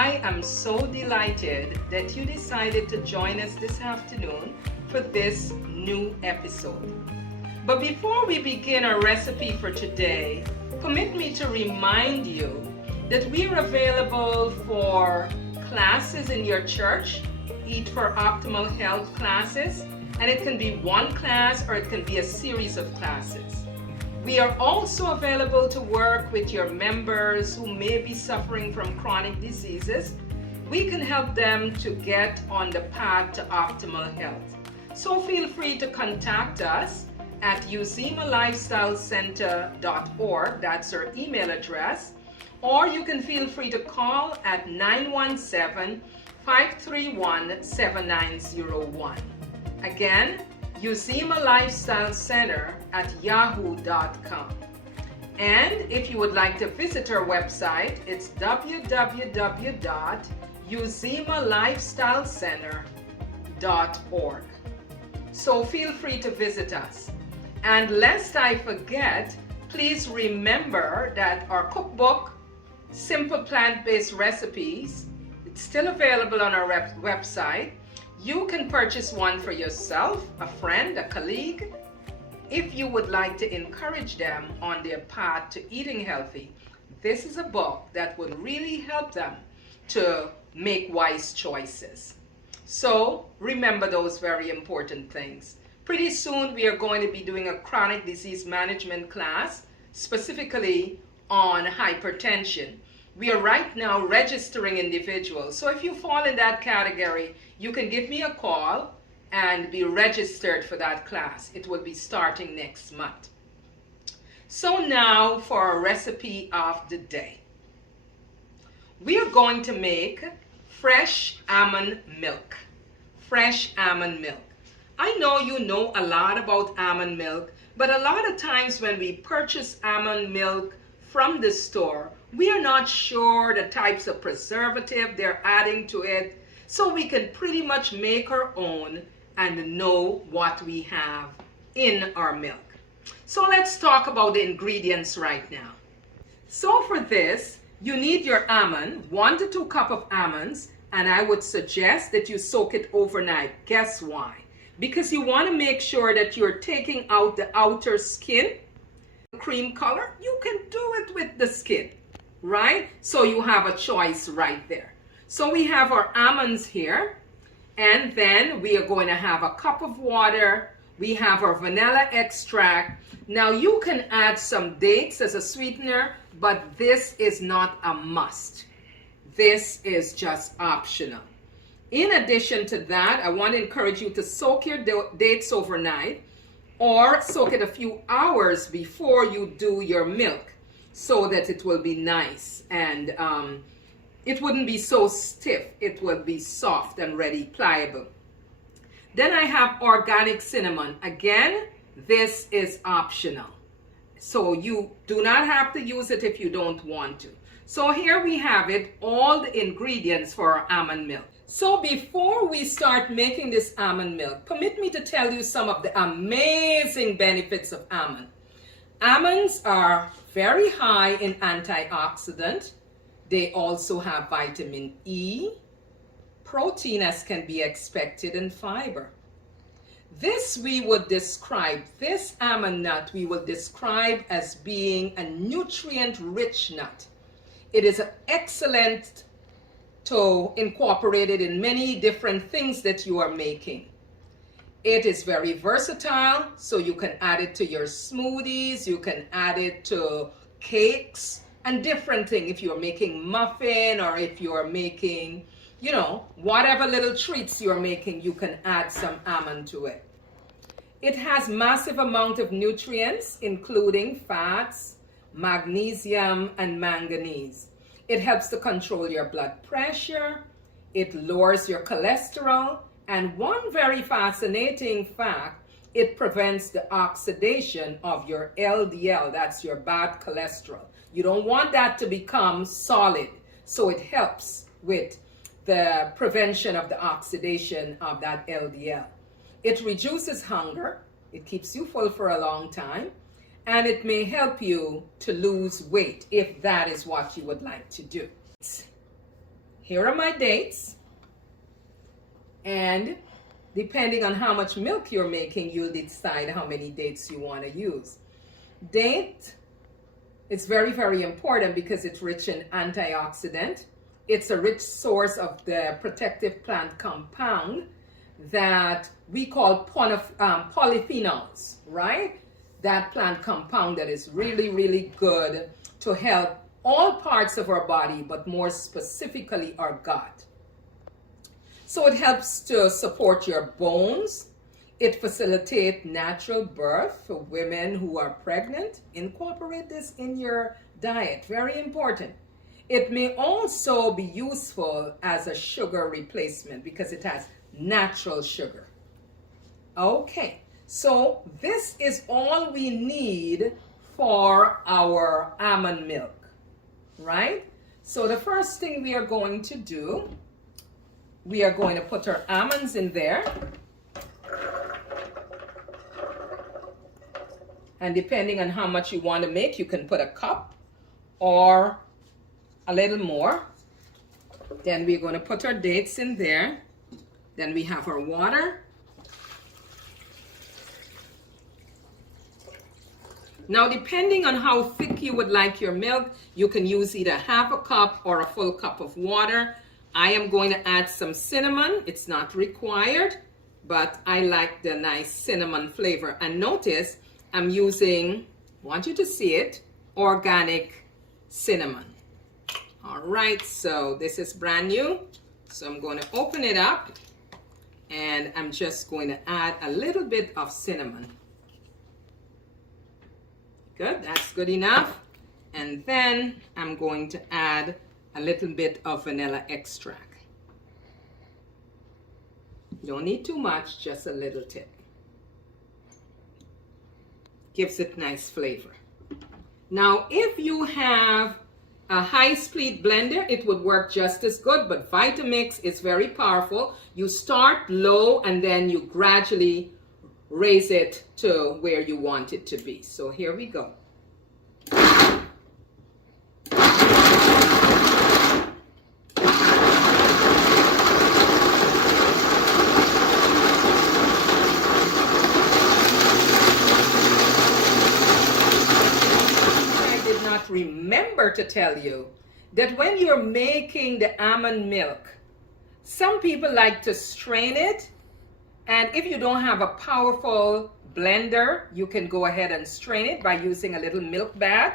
I am so delighted that you decided to join us this afternoon for this new episode. But before we begin our recipe for today, permit me to remind you that we are available for classes in your church, Eat for Optimal Health classes, and it can be one class or it can be a series of classes. We are also available to work with your members who may be suffering from chronic diseases. We can help them to get on the path to optimal health. So feel free to contact us at uzimalifestylecenter.org, that's our email address, or you can feel free to call at 917-531-7901. Again, Uzima Lifestyle Center at yahoo.com. And if you would like to visit our website, it's www.uzimalifestylecenter.org. So feel free to visit us. And lest I forget, please remember that our cookbook, Simple Plant-Based Recipes, it's still available on our website. You can purchase one for yourself, a friend, a colleague, if you would like to encourage them on their path to eating healthy. This is a book that would really help them to make wise choices. So remember those very important things. Pretty soon we are going to be doing a chronic disease management class, specifically on hypertension. We are right now registering individuals. So if you fall in that category, you can give me a call and be registered for that class. It will be starting next month. So now for our recipe of the day. We are going to make fresh almond milk. Fresh almond milk. I know you know a lot about almond milk, but a lot of times when we purchase almond milk from the store, we are not sure the types of preservative they're adding to it, so we can pretty much make our own and know what we have in our milk. So let's talk about the ingredients right now. So for this, you need your almond, 1 to 2 cups of almonds, and I would suggest that you soak it overnight. Guess why? Because you want to make sure that you're taking out the outer skin. Cream color, you can do it with the skin, right? So you have a choice right there. So we have our almonds here, and then we are going to have a cup of water. We have our vanilla extract. Now you can add some dates as a sweetener, but this is not a must. This is just optional. In addition to that, I want to encourage you to soak your dates overnight or soak it a few hours before you do your milk so that it will be nice and it wouldn't be so stiff. It will be soft and ready, pliable. Then I have organic cinnamon. Again, this is optional. So you do not have to use it if you don't want to. So here we have it, all the ingredients for our almond milk. So before we start making this almond milk, permit me to tell you some of the amazing benefits of almond. Almonds are very high in antioxidant. They also have vitamin E, protein as can be expected, and fiber. This almond nut we will describe as being a nutrient-rich nut. It is excellent to incorporate it in many different things that you are making. It is very versatile, so you can add it to your smoothies, you can add it to cakes and different things. If you're making muffin or if you're making, whatever little treats you're making, you can add some almond to it. It has massive amount of nutrients, including fats, magnesium, and manganese. It helps to control your blood pressure. It lowers your cholesterol. And one very fascinating fact, it prevents the oxidation of your LDL, that's your bad cholesterol. You don't want that to become solid. So it helps with the prevention of the oxidation of that LDL. It reduces hunger. It keeps you full for a long time. And it may help you to lose weight if that is what you would like to do. here are my dates. And depending on how much milk you're making, you'll decide how many dates you want to use. Date, it's very, very important because it's rich in antioxidant. It's a rich source of the protective plant compound that we call polyphenols, right? That plant compound that is really, really good to help all parts of our body, but more specifically our gut. So it helps to support your bones. It facilitates natural birth for women who are pregnant. Incorporate this in your diet, very important. It may also be useful as a sugar replacement because it has natural sugar. Okay, so this is all we need for our almond milk, right? So the first thing we are going to do, we are going to put our almonds in there. And depending on how much you want to make, you can put a cup or a little more. Then we're going to put our dates in there. Then we have our water. Now, depending on how thick you would like your milk, you can use either half a cup or a full cup of water. I am going to add some cinnamon. It's not required, but I like the nice cinnamon flavor. And notice I'm using, I want you to see it, organic cinnamon. All right, so this is brand new. So I'm going to open it up and I'm just going to add a little bit of cinnamon. Good, that's good enough. And then I'm going to add a little bit of vanilla extract. Don't need too much, just a little tip. Gives it nice flavor. Now, if you have a high-speed blender, it would work just as good, but Vitamix is very powerful. You start low and then you gradually raise it to where you want it to be. So here we go. Remember to tell you that when you're making the almond milk, some people like to strain it, and if you don't have a powerful blender, you can go ahead and strain it by using a little milk bag,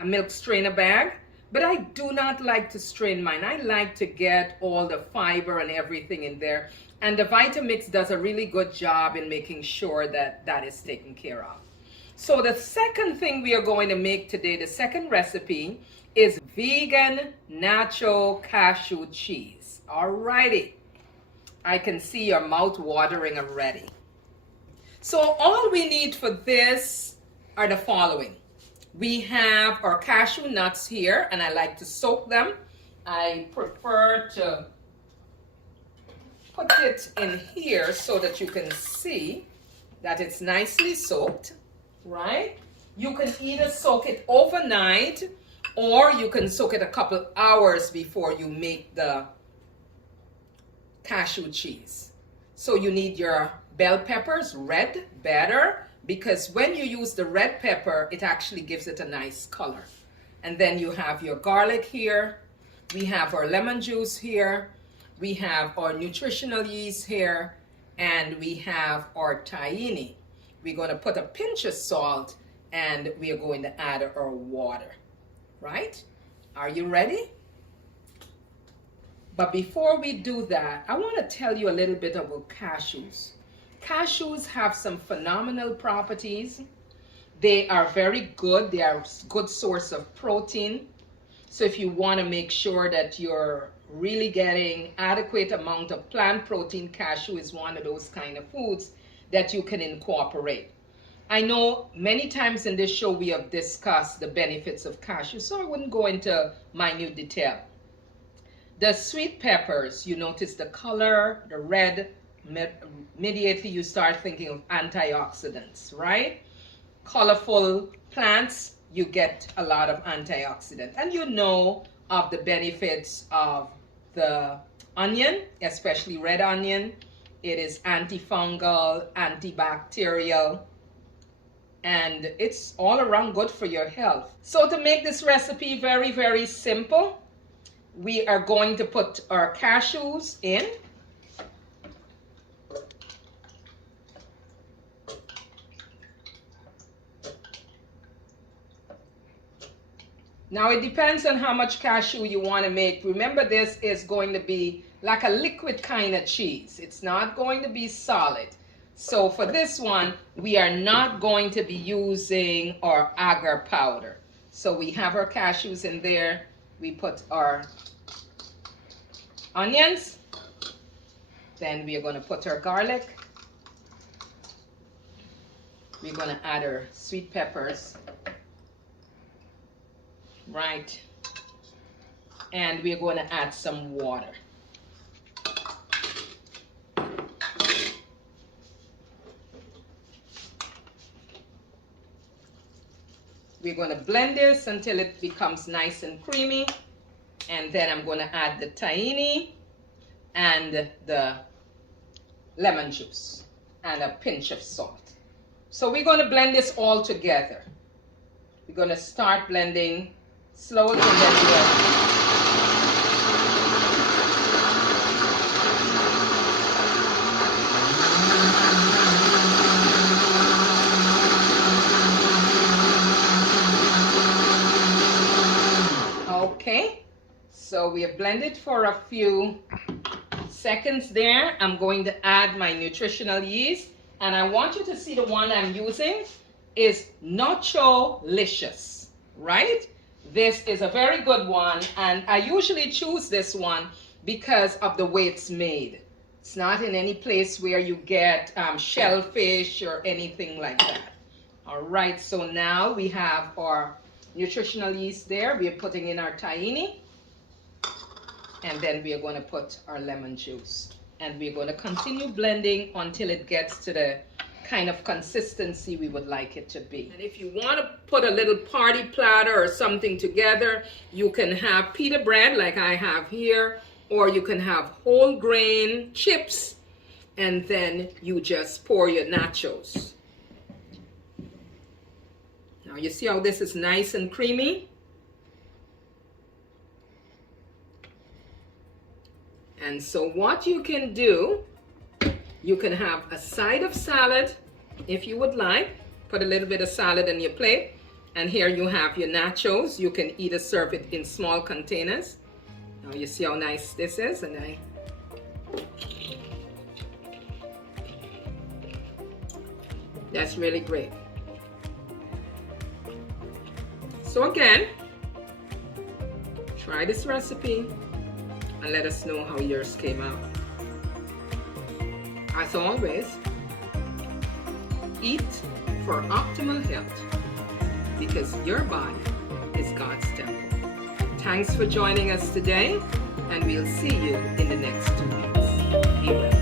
a milk strainer bag. But I do not like to strain mine. I like to get all the fiber and everything in there, and the Vitamix does a really good job in making sure that that is taken care of. So the second thing we are going to make today, the second recipe, is vegan nacho cashew cheese. Alrighty. I can see your mouth watering already. So all we need for this are the following. We have our cashew nuts here, and I like to soak them. I prefer to put it in here so that you can see that it's nicely soaked. Right? You can either soak it overnight or you can soak it a couple hours before you make the cashew cheese. So you need your bell peppers, red, better, because when you use the red pepper, it actually gives it a nice color. And then you have your garlic here. We have our lemon juice here. We have our nutritional yeast here. And we have our tahini. We're going to put a pinch of salt and we are going to add our water, right? Are you ready? But before we do that, I want to tell you a little bit about cashews. Cashews have some phenomenal properties. They are very good. They are a good source of protein. So if you want to make sure that you're really getting adequate amount of plant protein, cashew is one of those kind of foods that you can incorporate. I know many times in this show we have discussed the benefits of cashew, so I wouldn't go into minute detail. The sweet peppers, you notice the color, the red, immediately you start thinking of antioxidants, right? Colorful plants, you get a lot of antioxidant. And you know of the benefits of the onion, especially red onion. It is antifungal, antibacterial, and it's all around good for your health. So to make this recipe very, very simple, we are going to put our cashews in. Now it depends on how much cashew you want to make. Remember, this is going to be like a liquid kind of cheese. It's not going to be solid. So for this one, we are not going to be using our agar powder. So we have our cashews in there. We put our onions. Then we are going to put our garlic. We're going to add our sweet peppers. Right, and we're going to add some water. We're going to blend this until it becomes nice and creamy, and then I'm going to add the tahini and the lemon juice and a pinch of salt. So we're going to blend this all together. We're going to start blending slowly, and then okay, so we have blended for a few seconds there. I'm going to add my nutritional yeast, and I want you to see the one I'm using is Nacho-licious, right? This is a very good one, and I usually choose this one because of the way it's made. It's not in any place where you get shellfish or anything like that. All right, so now we have our nutritional yeast there. We are putting in our tahini, and then we are going to put our lemon juice, and we're going to continue blending until it gets to the kind of consistency we would like it to be. And if you want to put a little party platter or something together, you can have pita bread like I have here, or you can have whole grain chips, and then you just pour your nachos. Now you see how this is nice and creamy? And so what you can do, you can have a side of salad if you would like. Put a little bit of salad on your plate. And here you have your nachos. You can either serve it in small containers. Now you see how nice this is. And that's really great. So again, try this recipe and let us know how yours came out. As always, eat for optimal health, because your body is God's temple. Thanks for joining us today, and we'll see you in the next 2 weeks. Be well.